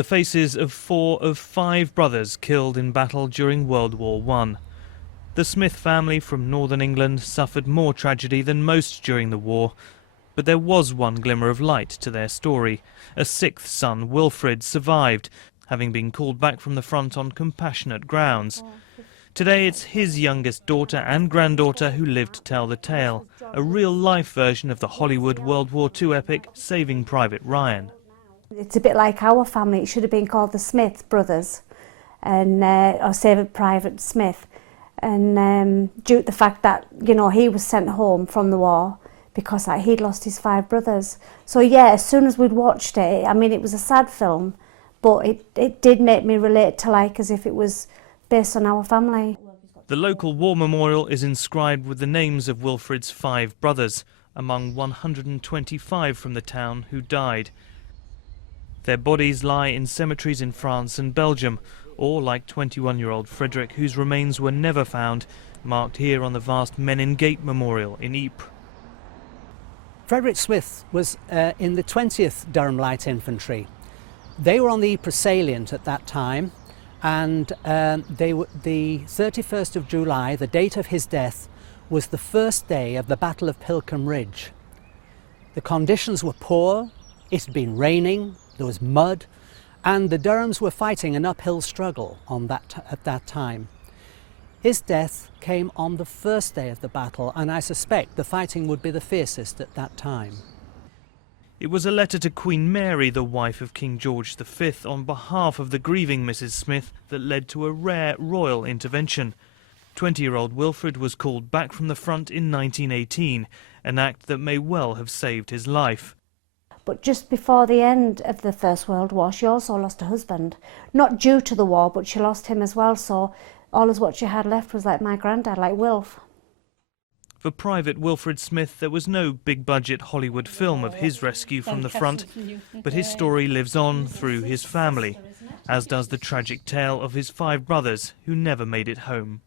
The faces of 4 of 5 brothers killed in battle during World War I. The Smith family from northern England suffered more tragedy than most during the war, but there was one glimmer of light to their story. A 6th son, Wilfred, survived, having been called back from the front on compassionate grounds. Today it's his youngest daughter and granddaughter who live to tell the tale, a real-life version of the Hollywood World War II epic Saving Private Ryan. It's a bit like our family. It should have been called the Smith brothers, and or Saving Private Smith. And due to the fact that, you know, he was sent home from the war because he'd lost his 5 brothers. So yeah, as soon as we'd watched it, I mean, it was a sad film, but it did make me relate to, like, as if it was based on our family. The local war memorial is inscribed with the names of Wilfred's 5 brothers, among 125 from the town who died. Their bodies lie in cemeteries in France and Belgium, or like 21-year-old Frederick, whose remains were never found, marked here on the vast Menin Gate Memorial in Ypres. Frederick Smith was in the 20th Durham Light Infantry. They were on the Ypres salient at that time, and the 31st of July, the date of his death, was the first day of the Battle of Pilkem Ridge. The conditions were poor, it had been raining, there was mud, and the Durhams were fighting an uphill struggle at that time. His death came on the first day of the battle, and I suspect the fighting would be the fiercest at that time. It was a letter to Queen Mary, the wife of King George V, on behalf of the grieving Mrs. Smith that led to a rare royal intervention. 20-year-old Wilfred was called back from the front in 1918, an act that may well have saved his life. But just before the end of the First World War, she also lost a husband. Not due to the war, but she lost him as well, so all what she had left was like my granddad, like Wilf. For Private Wilfred Smith, there was no big-budget Hollywood film of his rescue from the front, but his story lives on through his family, as does the tragic tale of his 5 brothers who never made it home.